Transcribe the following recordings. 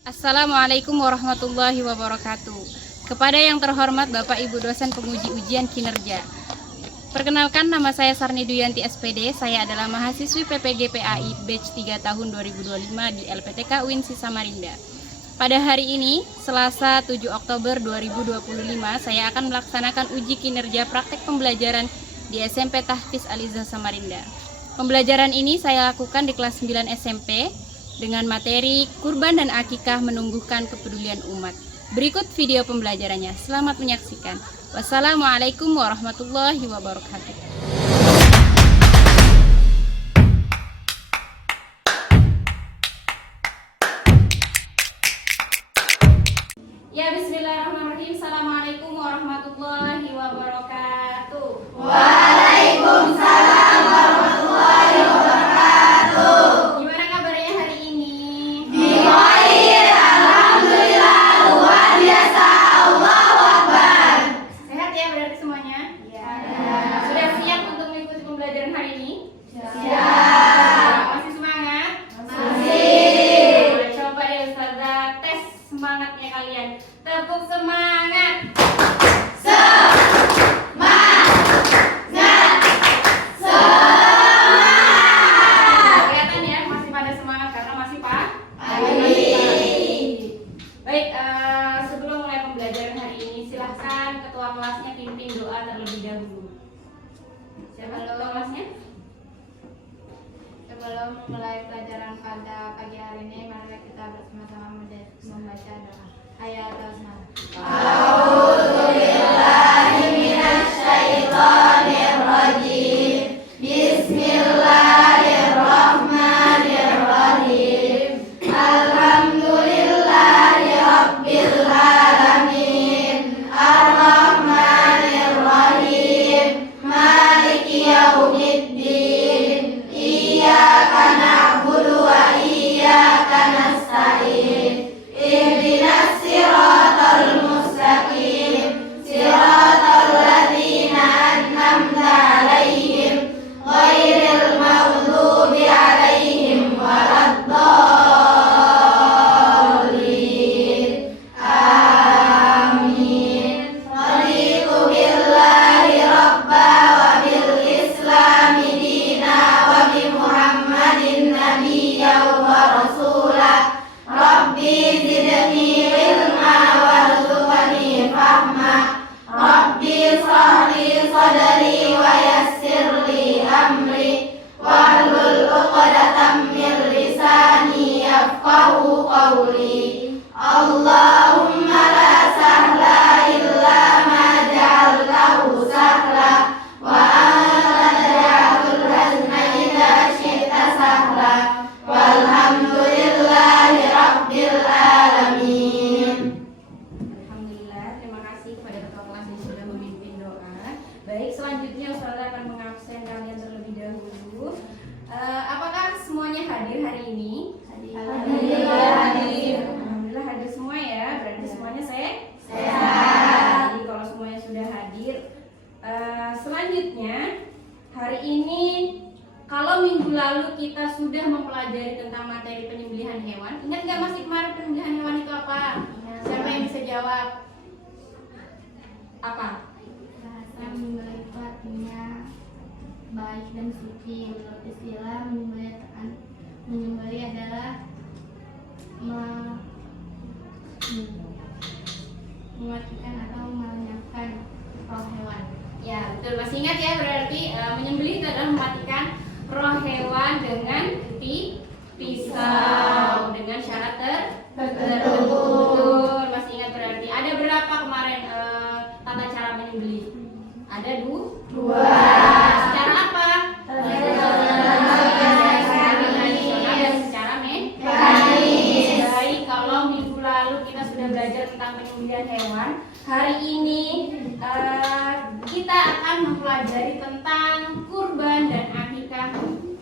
Assalamualaikum warahmatullahi wabarakatuh. Kepada yang terhormat Bapak Ibu dosen penguji ujian kinerja. Perkenalkan, nama saya Sarni Duyanti SPD. Saya adalah mahasiswi PPG PAI batch 3 tahun 2025 di LPTK UINSI Samarinda. Pada hari ini, Selasa 7 Oktober 2025, saya akan melaksanakan uji kinerja praktek pembelajaran di SMP Tahfiz Alizah Samarinda. Pembelajaran ini saya lakukan di kelas 9 SMP dengan materi kurban dan akikah menumbuhkan kepedulian umat. Berikut video pembelajarannya. Selamat menyaksikan. Wassalamualaikum warahmatullahi wabarakatuh. Ya, bismillahirrahmanirrahim. Assalamualaikum warahmatullahi wabarakatuh. Waalaikumsalam warahmatullahi wabarakatuh. Gimana kabarnya hari ini? Bikhair, alhamdulillah, luar biasa, Allahu Akbar. Sehat ya berarti semuanya? Ya. Sudah siap untuk mengikuti pembelajaran hari ini? Siap. Masih semangat? Masih. Nah, coba deh Ustazah tes semangatnya kalian. Tepuk semangat. Kelihatan ya masih pada semangat karena masih pagi. Baik, sebelum mulai pembelajaran hari ini, silahkan ketua kelasnya pimpin doa terlebih dahulu. Siapa ketua kelasnya? Sebelum mulai pelajaran pada pagi hari ini, mari kita bersama-sama membaca doa. Ayatul A'udzubillahi minasyaitonirrajim. Bismillahirrahmanirrahim. Alhamdulillahi rabbil alamin. Ar-Rahmanir-Rahim. Maliki yaumiddin. Iyyaka na'budu wa iyyaka nasta'in. Ihdinas siratal mustaqim. Siratal ladzina an'amta 'alaihim ghairil maghdubi 'alaihim waladdallin. Amin. Raditu billahi rabba wa bil islami dina wa bi Muhammadin nabiyyan wa rasulah. Rabbi zidni ilma warzuqni fahma. Rabbi shrahli sadri wa yassirli amri wahlul 'uqdatam min lisani yafqahu qawli. Allahumma la sahla illa ma ja'altahu sahla wa anta taj'alul hazna idza syi'ta sahla. Walhamdulillahi rabbil alamin. Alhamdulillah, terima kasih kepada ketua kelas yang sudah memimpin doa. Baik, selanjutnya Ustazah akan mengabsen kalian terlebih dahulu. Apakah semuanya hadir hari ini? Hadir. Alhamdulillah hadir semua ya. Berarti semuanya sehat. Jadi kalau semuanya sudah hadir, selanjutnya hari ini, kalau minggu lalu kita sudah mempelajari tentang materi penyembelihan hewan, ingat nggak masih kemarin penyembelihan hewan itu apa? Siapa yang bisa jawab? Apa? bahasa menyembelih artinya baik dan suci. Menurut istilah menyembelih adalah mematikan atau melenyapkan roh hewan. Ya, betul. Masih ingat ya, berarti menyembelih itu adalah mematikan roh hewan dengan pisau dengan syarat tertentu. Betul. Masih ingat berarti. Ada berapa kemarin tata cara menyembelih? Ada dua. Secara apa? Secara tradisional dan secara mekanis. Baik, kalau minggu lalu kita sudah belajar tentang penyembelihan hewan, hari ini kita akan mempelajari tentang kurban dan akikah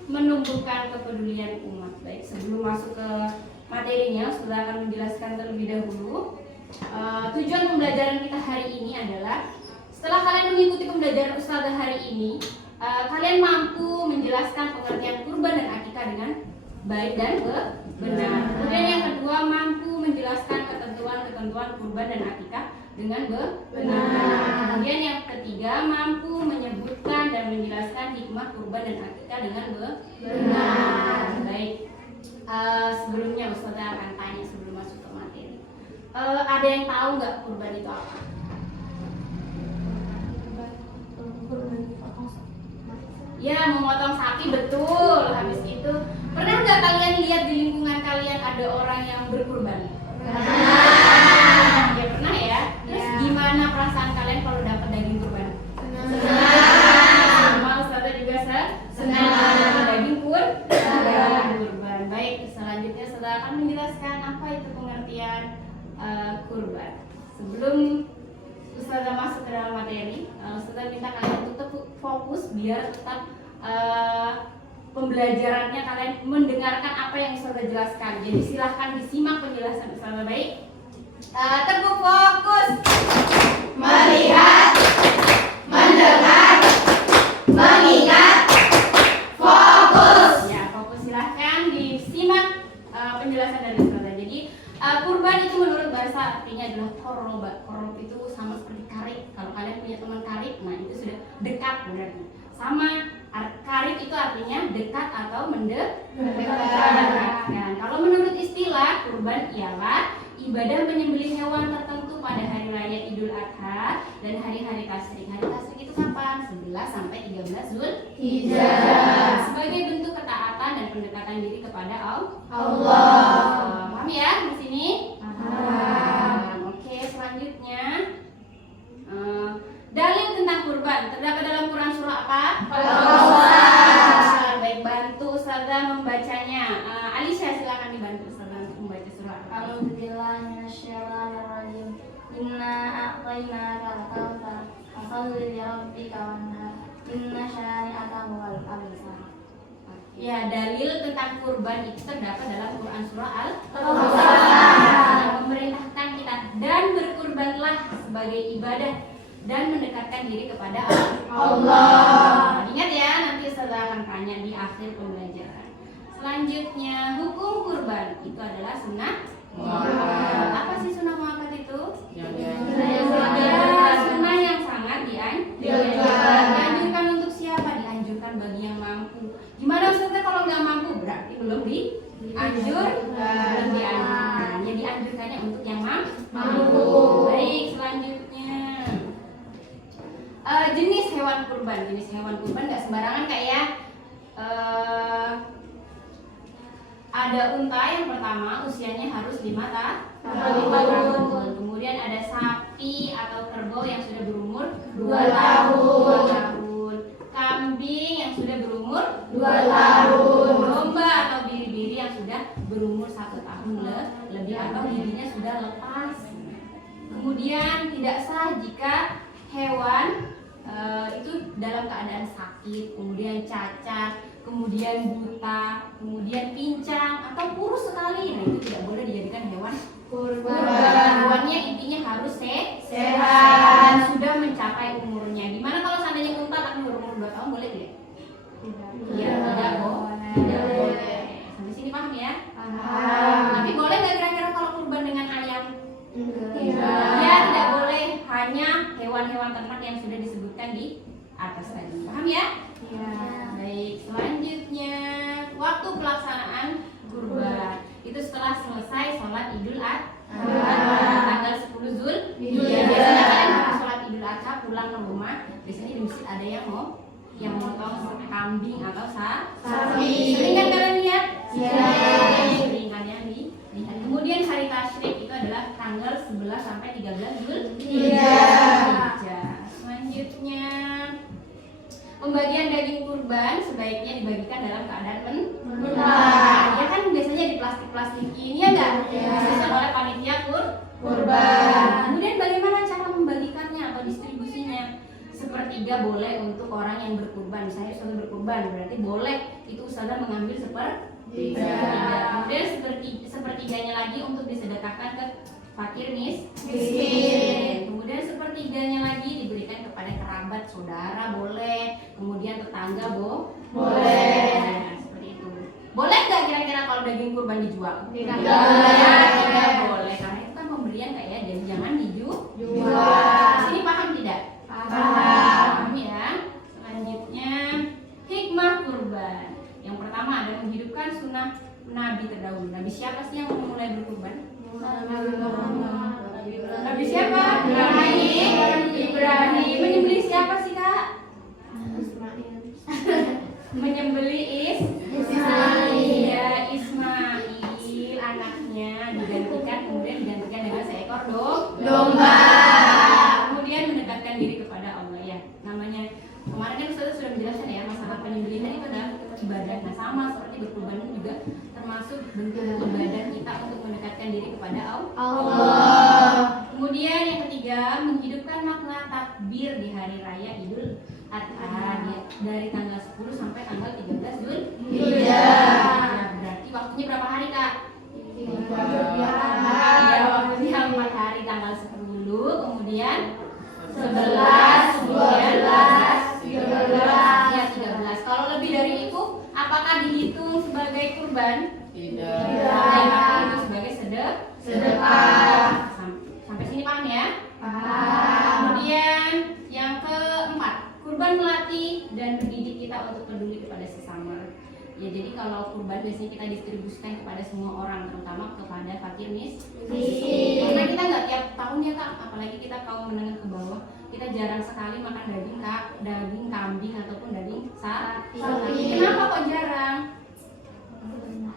menumbuhkan kepedulian umat. Baik, sebelum masuk ke materinya, sudah akan menjelaskan terlebih dahulu. Tujuan pembelajaran kita hari ini adalah setelah kalian mengikuti pembelajaran Ustazah hari ini, kalian mampu menjelaskan pengertian kurban dan akikah dengan baik dan benar. Kemudian yang kedua, mampu menjelaskan ketentuan-ketentuan kurban dan akikah dengan benar. Kemudian yang ketiga, mampu menyebutkan dan menjelaskan hikmah kurban dan akikah dengan benar. Baik. Sebelumnya Ustazah akan tanya sebelum masuk ke materi. Ada yang tahu nggak kurban itu apa? Ya, memotong sapi, betul. Habis itu, pernah nggak kalian lihat di lingkungan kalian ada orang yang berkurban? Ya pernah ya. Terus gimana perasaan kalian kalau dapat daging kurban? Sama Ustazah juga senang dapat daging kurban. Baik, selanjutnya Ustazah akan menjelaskan apa itu pengertian kurban. Sebelum Ustazah masuk ke dalam materi, Ustazah minta kalian tetap fokus biar tetap pembelajarannya kalian mendengarkan apa yang Ustazah jelaskan. Jadi silahkan disimak penjelasan Ustazah. Baik, teguh fokus, Melihat, mendengar, mengingat, fokus. ya fokus, silahkan disimak penjelasan dari Ustazah. Jadi kurban itu menurut bahasa artinya adalah korob. Korob itu sama seperti karib. Kalau kalian punya teman karib, nah itu sudah dekat berarti. Sama karib itu artinya dekat atau mendekatkan. Kalau menurut istilah, kurban ialah ibadah menyembelih hewan tertentu pada hari raya Idul Adha dan hari-hari tasyrik. Hari tasyrik itu kapan? 11 sampai 13 Zulhijjah. Sebagai bentuk ketaatan dan pendekatan diri kepada Allah. Paham ya di sini? Paham. Oke, selanjutnya dalil tentang kurban terdapat dalam Quran surah apa? Al-Baqarah. Baik, bantu Ustazah membacanya. Alisha, silakan dibantu Ustazah untuk membaca surah Al-Baqarah. A'udzubillahi minasyaitonirrajim. Inna a'tainaka al-kautsar. Fasholli li rabbika wanhar. Inna syani'aka huwal abtar. Ya, dalil tentang kurban itu terdapat dalam Quran surah Al-Baqarah. yang memerintahkan kita dan berkurbanlah sebagai ibadah dan mendekatkan diri kepada Allah. Ingat ya, nanti Ustazah akan tanya di akhir pembelajaran. Selanjutnya, hukum kurban itu adalah sunnah muakkad. Apa sih sunnah muakkad itu? Sunnah yang sangat dianjurkan untuk siapa? Dianjurkan bagi yang mampu. Gimana Ustazah kalau nggak mampu? Berarti belum dianjurkan. Ya, dianjurkannya untuk yang mampu. Baik, selanjutnya jenis hewan kurban. Jenis hewan kurban nggak sembarangan kayak ada unta yang pertama usianya harus 5 tahun. Kemudian ada sapi atau kerbau yang sudah berumur 2 tahun. Kambing yang sudah berumur 2 tahun. Domba atau biri-biri yang sudah berumur 1 tahun lebih atau birinya sudah lepas. Kemudian tidak sah jika hewan itu dalam keadaan sakit, kemudian cacat, kemudian buta, kemudian pincang atau kurus sekali. Nah, itu tidak boleh dijadikan hewan kurban. Hewannya intinya harus sehat dan sudah mencapai umurnya. Gimana kalau seandainya unta tapi berumur 2 tahun, boleh tidak? Iya, tidak boleh. Sampai sini paham ya? Tapi boleh nggak kira-kira kalau kurban dengan ayam? Ya, tidak boleh. Hanya hewan-hewan ternak yang sudah disebutkan di atas tadi. Paham ya? Baik, selanjutnya waktu pelaksanaan kurban itu setelah selesai sholat Idul Adha tanggal 10 Zulhijjah. Biasanya kalian habis sholat Idul Adha pulang ke rumah, biasanya di masjid ada yang motong kambing atau sapi. Sering kan kalian lihat? Sering kalian lihat. Kemudian hari tasyrik itu adalah tanggal 11 sampai 13 Zulhijjah. Selanjutnya, pembagian daging kurban sebaiknya dibagikan dalam keadaan mentah. Ya kan biasanya di plastik-plastik ini ya enggak? Disusun oleh panitia kurban. Kemudian bagaimana cara membagikannya atau distribusinya? Sepertiga boleh untuk orang yang berkurban. Misalnya Ustazah berkurban, berarti boleh itu Ustazah mengambil sepertiga. Kemudian sepertiganya lagi untuk disedekahkan ke fakir miskin. Kemudian sepertiganya lagi diberikan kepada kerabat, saudara boleh, kemudian tetangga boleh. Nah, seperti itu. Boleh nggak kira-kira daging kurban dijual? Tidak Tidak boleh, karena itu kan pemberian Kak ya, jadi jangan dijual. Ini paham tidak? Paham ya. Selanjutnya hikmah kurban. Yang pertama adalah menghidupkan sunnah Nabi terdahulu. Nabi siapa sih yang memulai berkurban? Nabi siapa? Ibrahim. Menyembelih siapa sih Kak? Menyembelih Ismail anaknya digantikan, kemudian digantikan dengan seekor domba. Kemudian mendekatkan diri kepada Allah ya. Namanya kemarin kan Ustazah sudah menjelaskan ya, masalah penyembelihan itu adalah ibadah. Nah sama seperti berkurban juga termasuk bentuk ibadah kita untuk mendekatkan diri kepada Allah. Kemudian yang ketiga, menghidupkan makna takbir di hari raya Idul Adha dari tanggal 10 sampai tanggal 13 Zulhijjah. Berarti waktunya berapa hari Kak? 3 ya, waktunya 4 hari, tanggal 10, kemudian 11, 12, 13. Ya 13. Kalau lebih dari itu, apakah dihitung sebagai kurban? Tidak. Tapi itu sebagai sedekah. Sampai sini paham ya? Kemudian yang keempat, kurban melatih dan mendidik kita untuk peduli kepada sesama. Ya jadi kalau kurban biasanya kita distribusikan kepada semua orang, terutama kepada fakir miskin. Karena kita nggak tiap tahun ya Kak, apalagi kita kaum menengah ke bawah, kita jarang sekali makan daging kambing ataupun daging sapi. Kenapa kok jarang?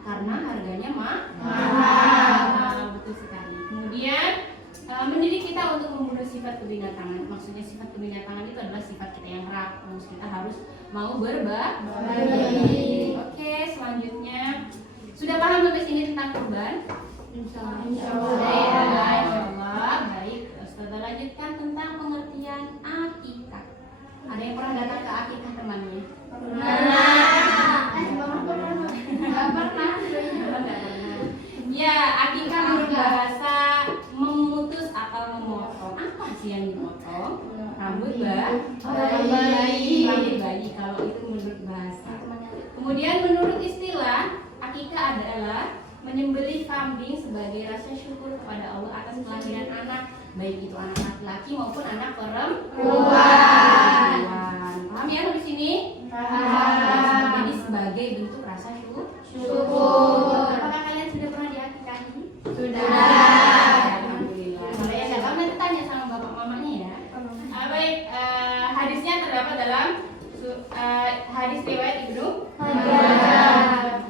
Karena harganya mahal. Betul sekali. Kemudian mendidik kita untuk membunuh sifat kebinatangan. Maksudnya sifat kebinatangan itu adalah sifat kita yang rakus. Kita harus mau berbagi. Oke, selanjutnya sudah paham sampai sini tentang kurban? Insyaallah. Baik, Ustazah lanjutkan tentang pengertian akikah. Ada yang pernah datang ke akikah temannya? Pernah. Ya, akikah menurut bahasa memutus atau memotong. Apa sih yang dipotong? Rambut bayi. Kalau itu menurut bahasa. Kemudian menurut istilah, akikah adalah menyembelih kambing sebagai rasa syukur kepada Allah atas kelahiran anak, baik itu anak laki-laki maupun anak perempuan. Paham ya sampai sini? Paham. Jadi sebagai bentuk rasa syukur. Apakah kalian sudah pernah diakikahi? Sudah. Alhamdulillah. Kalau yang nggak tahu nanti tanya sama bapak mamanya ya. Baik, hadisnya terdapat dalam hadis riwayat Ibnu Majah.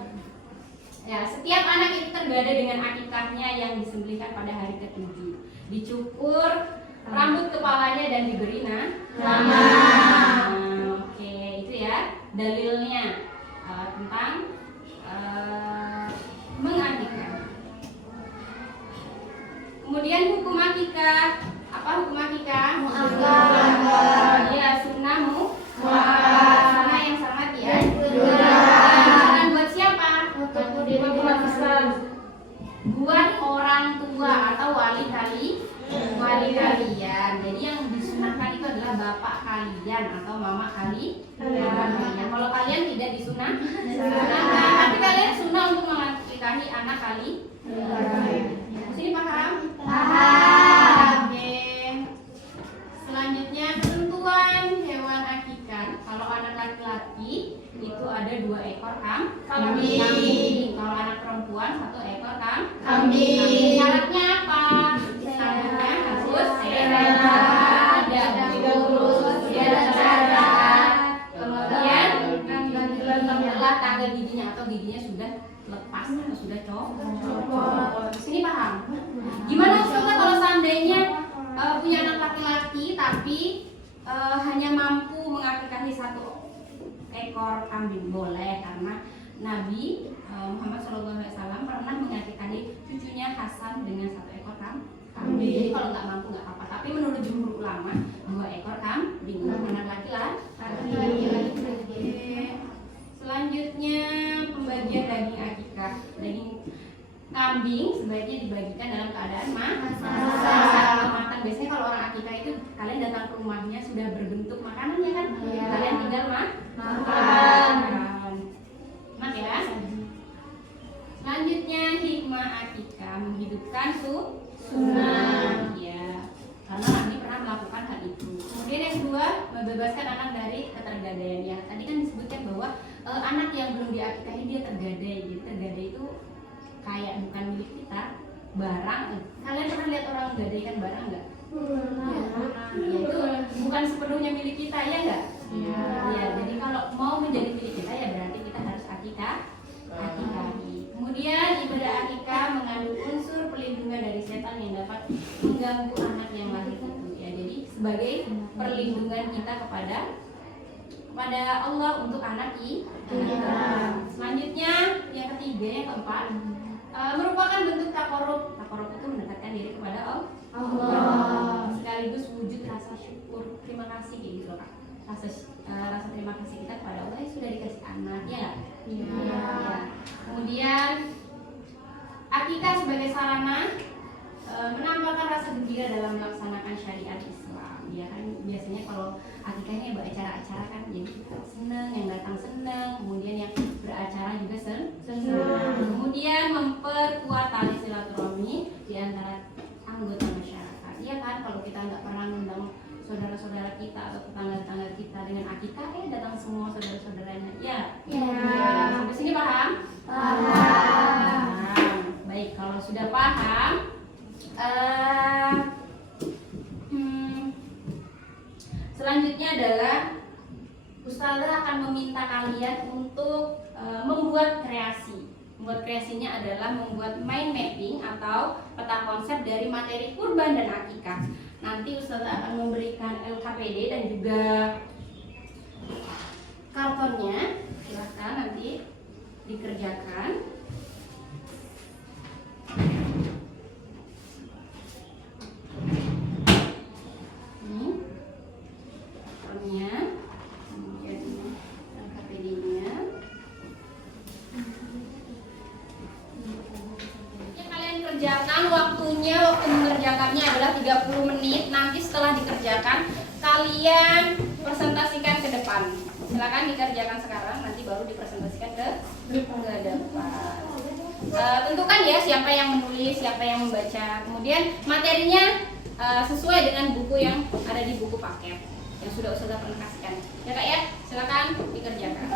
Ya, setiap anak itu tergada dengan akikahnya yang disembelihkan pada hari ke-7. Dicukur rambut kepalanya dan diberi nama. Oke, itu ya dalilnya tentang mengakikah. Kemudian hukum akikah. Apa hukum akikah? Ya, sunnah sunnah yang sangat dianjurkan. Buat siapa? Buat orang tua atau wali kalian. Jadi yang disunahkan itu adalah bapak kalian atau mama kalian. Kalau kalian tidak disunahkan, tapi kalian sunnah untuk mengakikahi anak kalian. Sini paham? Oke. Selanjutnya ketentuan hewan akikah. Kalau anak laki-laki itu ada 2 ekor kambing. Kalau anak perempuan 1 ekor kambing. Syaratnya apa? Syaratnya harus sehat, tidak kurus, tidak cacat. Kemudian setelah tanggal giginya atau giginya sudah lepas atau sudah copot. Sini paham? Gimana Ustazah kalau seandainya punya anak laki-laki tapi hanya mampu mengakikahi 1 ekor kambing? Boleh, karena Nabi Muhammad SAW pernah mengakikahi cucunya Hasan dengan 1 ekor kambing. Jadi kalau nggak mampu nggak apa-apa. Tapi menurut jumhur ulama 2 ekor kambing untuk anak laki-laki. Selanjutnya pembagian daging akikah. Daging kambing sebaiknya dibagikan dalam keadaan matang. Biasanya kalau orang akikah itu kalian datang ke rumahnya sudah berbentuk makanan ya kan? Kalian tinggal makan. Mat ya. Selanjutnya hikmah akikah menghidupkan sunnah. Ya, karena Nabi pernah melakukan hal itu. Kemudian yang kedua, membebaskan anak dari ketergadaian. Ya, tadi kan disebutkan bahwa anak yang belum diakikahi dia tergadai. Jadi tergadai itu kayak bukan milik kita, barang. Kalian pernah lihat orang menggadaikan barang nggak? Ya, itu bukan sepenuhnya milik kita, ya nggak? Ya, jadi kalau mau menjadi milik kita ya berarti kita harus akikahi. Kemudian ibadah akikah mengandung unsur perlindungan dari setan yang dapat mengganggu anak yang lahir itu. Ya, jadi sebagai perlindungan kita kepada Allah untuk anak kita. Selanjutnya yang ketiga, yang keempat, merupakan bentuk takorub. Takorub itu mendekatkan diri kepada Allah. Sekaligus wujud rasa syukur, terima kasih gitu loh, Kak. Rasa terima kasih kita kepada Allah yang sudah dikasih anak, ya nggak? Ya. Kemudian akikah sebagai sarana menambahkan rasa gembira dalam melaksanakan syariat Islam. Ya kan biasanya kalau akikahnya beracara-acara kan jadi seneng, yang datang seneng, kemudian yang beracara juga seneng. Kemudian memperkuat tali silaturahmi di antara anggota masyarakat. Iya kan, kalau kita nggak pernah mengundang saudara-saudara kita atau tetangga-tetangga kita dengan akikah, datang semua saudara-saudaranya. Ya. Sampai sini paham? Paham. Baik, kalau sudah paham, selanjutnya adalah Ustazah akan meminta kalian untuk membuat kreasi. Membuat kreasinya adalah membuat mind mapping atau peta konsep dari materi kurban dan akikah. Nanti Ustazah akan memberikan LKPD dan juga kartonnya. Silahkan nanti dikerjakan. Ini kartonnya, kemudian ini LKPD-nya. Kalian kerjakan, waktu mengerjakannya adalah 30 menit. Nanti setelah dikerjakan kalian presentasikan ke depan. Silakan dikerjakan sekarang, nanti baru dipresentasikan ke depan. Tentukan ya siapa yang menulis, siapa yang membaca. Kemudian materinya sesuai dengan buku yang ada di buku paket yang sudah Ustazah pernah kasihkan. Ya Kak ya, silakan dikerjakan.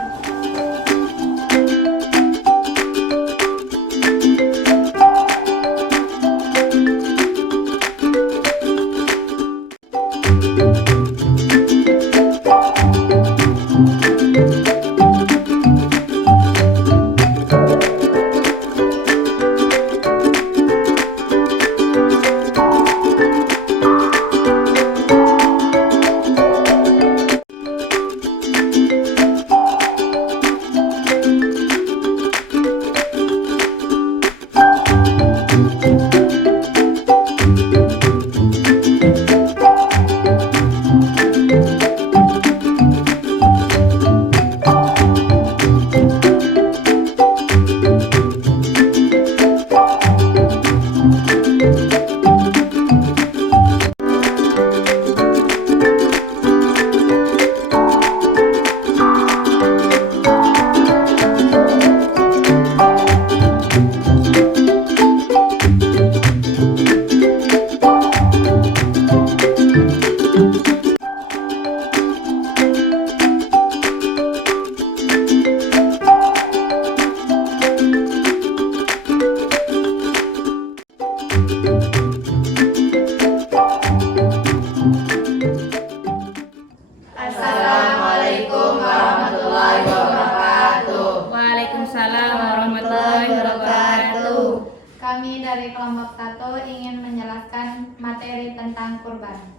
dari kelompok Tato ingin menjelaskan materi tentang kurban.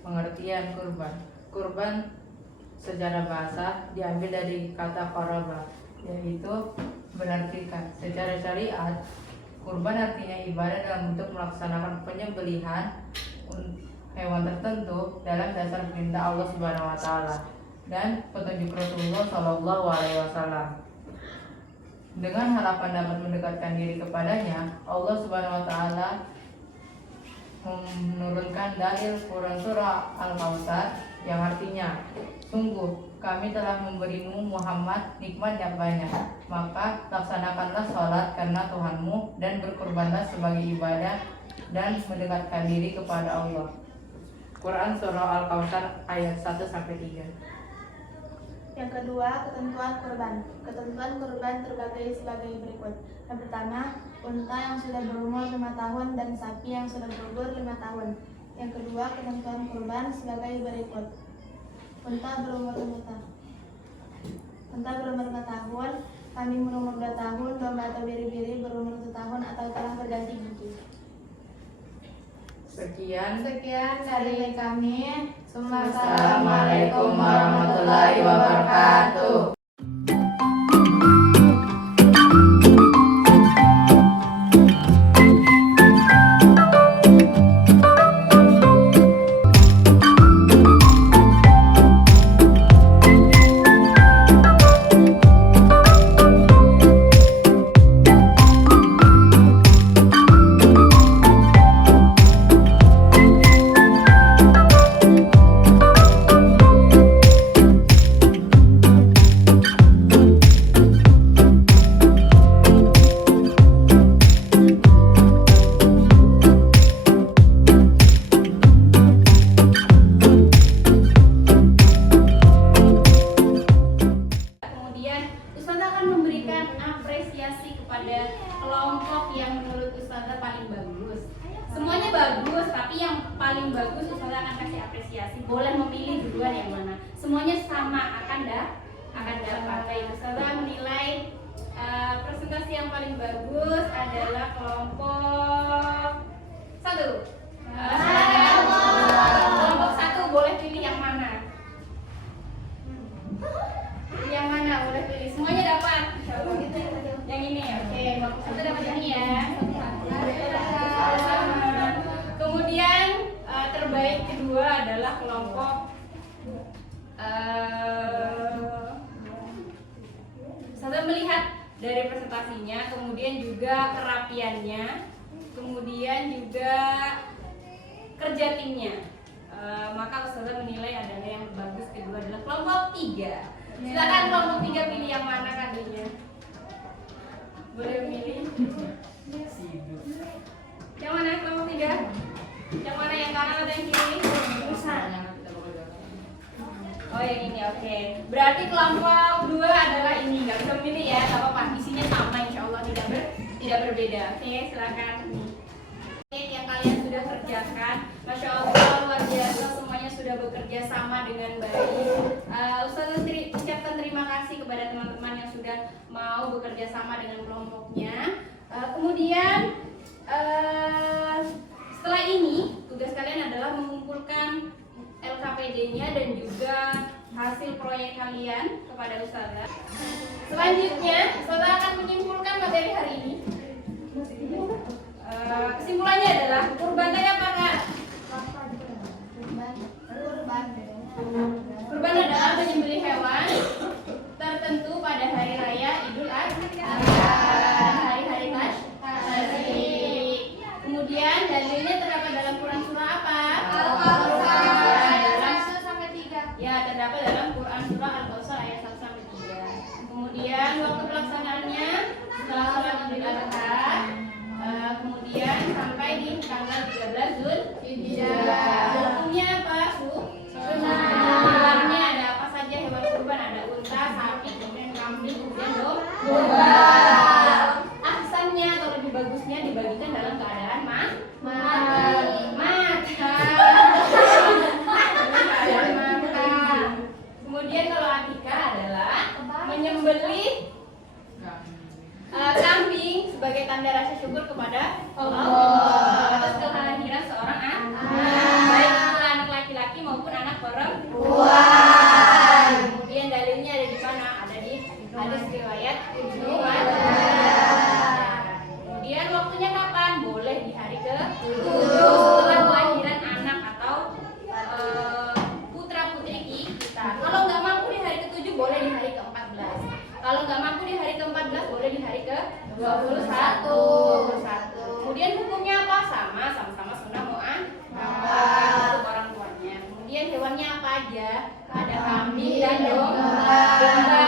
Pengertian kurban. Kurban secara bahasa diambil dari kata qaraba, yaitu berartikan secara syariat kurban artinya ibadah dalam bentuk melaksanakan penyembelihan hewan tertentu dalam dasar perintah Allah Subhanahu wa taala dan petunjuk Rasulullah Shallallahu alaihi wasallam. Dengan harapan dapat mendekatkan diri kepadanya, Allah Subhanahu wa taala menurunkan dalil Quran surah Al-Kautsar yang artinya, sungguh kami telah memberimu Muhammad nikmat yang banyak. Maka laksanakanlah sholat karena Tuhanmu dan berkorbanlah sebagai ibadah dan mendekatkan diri kepada Allah. Quran Surah Al-Kautsar ayat 1-3. Yang kedua, ketentuan kurban. Ketentuan kurban terbagi sebagai berikut. Yang pertama, unta yang sudah berumur 5 tahun dan sapi yang sudah berumur 5 tahun. Yang kedua, ketentuan kurban sebagai berikut. Unta berumur 5 tahun. Unta berumur 5 tahun, kambing berumur 2 tahun, domba atau biri-biri berumur 1 tahun atau telah berganti gigi. Sekian. Dari kami. Assalamualaikum warahmatullahi wabarakatuh. Apresiasi kepada kelompok yang menurut Ustazah paling bagus. Semuanya bagus, tapi yang paling bagus Ustazah akan kasih apresiasi. Boleh memilih duluan yang mana. Semuanya sama akan dapat. Baik, Ustazah menilai presentasi yang paling bagus adalah kelompok 1. Kelompok 1 boleh pilih yang mana? Yang mana boleh pilih? Semuanya dapat. Yang ini ya. Oke, kelompok 1 dapat ini ya. Kemudian terbaik kedua adalah kelompok saya melihat dari presentasinya, kemudian juga kerapiannya, kemudian juga kerja timnya. Maka Ustazah menilai adalah yang bagus kedua adalah kelompok 3. Silakan kelompok 3 pilih yang mana kalinya. Boleh memilih? Yang mana kelompok 3? Yang mana, yang kanan atau yang kiri? Oh yang ini, oke. Berarti kelompok 2 adalah ini, nggak bisa memilih ya, nggak apa-apa. Isinya sama, insya Allah tidak berbeda. Oke, silakan. Yang kalian sudah kerjakan, Masya Allah luar biasa, semuanya sudah bekerja sama dengan baik. Ustazah ucapkan terima kasih kepada teman-teman yang sudah mau bekerja sama dengan kelompoknya. Kemudian setelah ini tugas kalian adalah mengumpulkan LKPD-nya dan juga hasil proyek kalian kepada Ustazah. Selanjutnya Ustazah akan menyimpulkan materi hari ini. Kesimpulannya adalah kurban tadi apa Kak? Kurban adalah menyembelih hewan tertentu pada hari raya Idul Adha dan hari-hari tasyrik. Kemudian dalilnya terdapat dalam Quran surah apa? Ya, terdapat dalam Quran surah Al-Kautsar ayat 1-3. Kemudian waktu pelaksanaannya setelah sholat Idul Adha, kemudian sampai di tanggal 13 Zulhijjah. Hukumnya apa, Su? Hewannya ada apa saja hewan kurban? Ada unta, sapi, kemudian kambing, kemudian domba. Aksannya atau lebih bagusnya dibagikan dalam keadaan Kemudian kalau akikah adalah menyembelih kambing sebagai tanda rasa syukur kepada Allah atas kelahiran seorang anak, baik itu anak laki-laki maupun anak perempuan. Kemudian dalilnya ada di mana? Ada di hadis riwayat Ibnu Majah. Kemudian waktunya kapan? Boleh di hari ke-7 setelah kelahiran anak atau putra-putri kita. Kalau nggak mampu di hari ke-7 boleh di hari ke-14. Kalau nggak mampu di hari ke-14 boleh di hari ke-21. Kemudian hukumnya apa? Sama-sama sunnah mu'an untuk orang tuanya. Kemudian hewannya apa aja? Ada Ada kambing dan domba.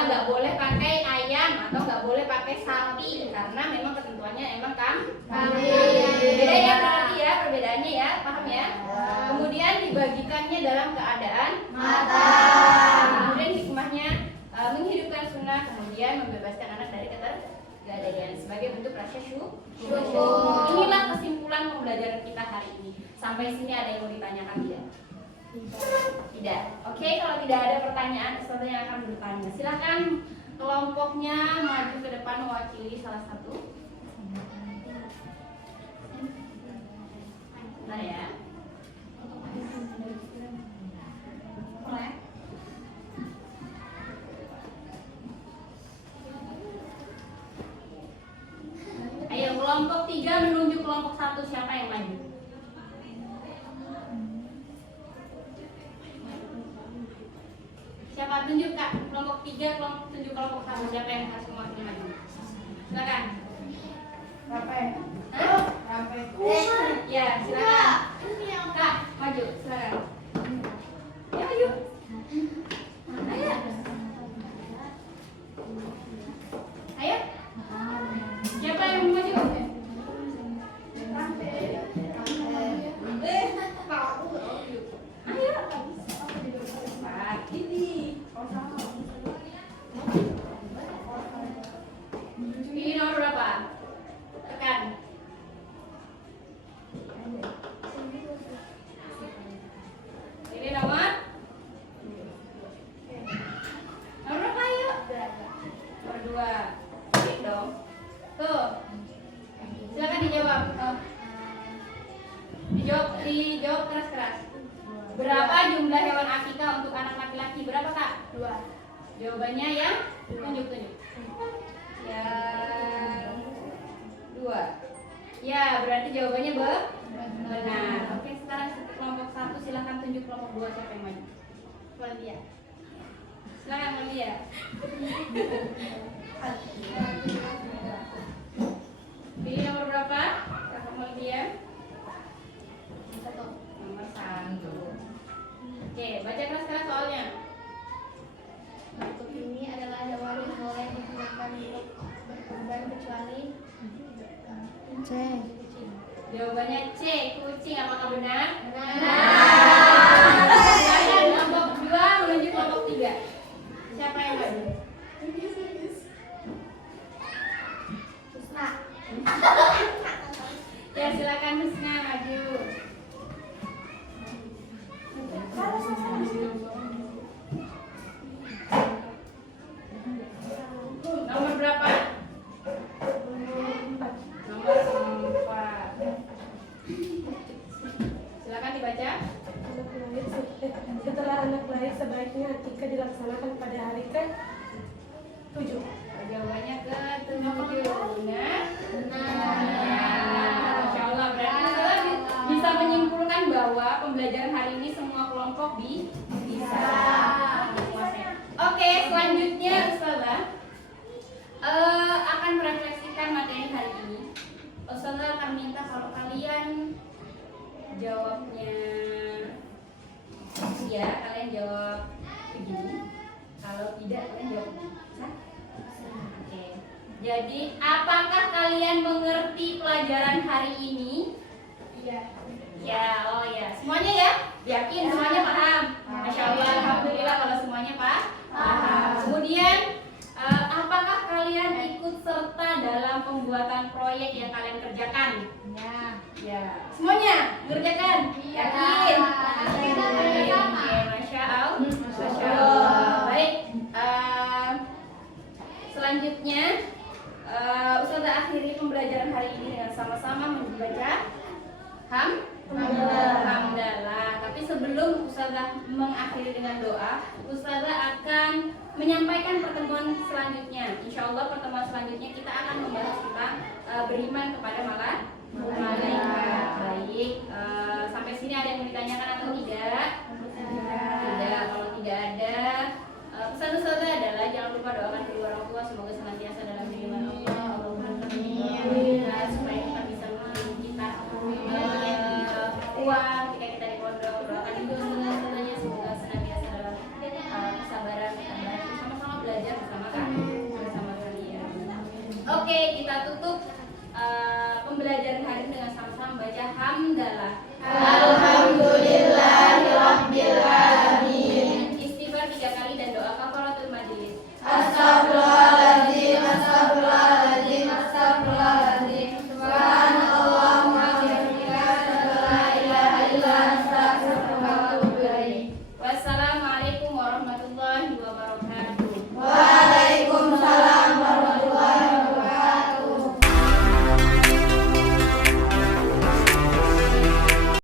Nggak boleh pakai ayam atau nggak boleh pakai sapi karena memang ketentuannya emang kambing. Beda ya berarti ya, perbedaannya ya, paham ya? Kemudian dibagikannya dalam keadaan matang. Kemudian hikmahnya menghidupkan sunnah, kemudian membebaskan anak dari ketergadaian sebagai bentuk rasa syukur. Inilah kesimpulan pembelajaran kita hari ini. Sampai sini ada yang mau ditanyakan tidak? Tidak. Oke, kalau tidak ada pertanyaan, sesuatu yang akan bertanya. Silakan kelompoknya maju ke depan mewakili salah satu. Bentar ya. Ayo, kelompok 3 menunjuk kelompok 1. Siapa yang maju? Siapa tunjuk Kak? Kelompok 3 tunjuk kelompok 1. Siapa yang harus mewakili maju? Silakan. Rampe. Hah? Rampe. Ya, silakan. Kak, maju, silakan. Ya, maju. Ayo. Ayo. Siapa yang mau maju? Ayo. Pak, ini. Pilih nomor berapa? Tekan. Pilih nomor. Nomor berapa yuk? Nomor 2. Pilih dong. Tuh. Silakan dijawab. Dijawab keras-keras. Berapa jumlah hewan akikah untuk anak laki-laki? Berapa Kak? 2. Jawabannya yang tunjuk-tunjuk. Yang 2. Ya, berarti jawabannya benar. Oke, sekarang kelompok 1 silakan tunjuk kelompok 2 siapa yang maju. Malia. Silakan Malia. Pilih nomor berapa? Kakak Malia. Nomor 1. Oke, baca keras-keras soalnya. Bentuk ini adalah hewan yang boleh digunakan untuk berkorban kecuali C. Jawabannya C, kucing. Apakah benar? Benar. Silakan kelompok 2 menunjuk kelompok 3. Siapa yang maju? Husna. Ya, silakan Husna maju. Nomor berapa? Nomor 4. Silakan dibaca. Setelah anak lahir sebaiknya akikah dilaksanakan pada hari ke-7. Jawabannya ke-7. Benar? Masya Allah, berarti kita bisa menyimpulkan bahwa pembelajaran hari ini semua kelompok bisa. Oke, selanjutnya Ustazah akan merefleksikan materi hari ini. Ustazah akan minta kalau kalian jawabnya ya, kalian jawab begini. Kalau tidak, kalian jawab bisa. Oke. Jadi, apakah kalian mengerti pelajaran hari ini? Iya. Ya, oh ya. Semuanya ya? Yakin semuanya paham? Masya Allah, alhamdulillah kalau semuanya paham. Kemudian, apakah kalian ikut serta dalam pembuatan proyek yang kalian kerjakan? Ya. Semuanya mengerjakan? Yakin? Oke, Masya Allah. Masya Allah. Baik. Selanjutnya, Ustazah akhiri pembelajaran hari ini dengan sama-sama membaca Hamdalah. Tapi sebelum Ustazah mengakhiri dengan doa, Ustazah akan menyampaikan pertemuan selanjutnya. Insya Allah pertemuan selanjutnya kita akan membahas tentang beriman kepada malaikat. Baik, sampai sini ada yang mau ditanyakan atau tidak? Tidak. Kalau tidak ada, pesan Ustazah adalah jangan lupa doakan kedua orang tua semoga senantiasa dalam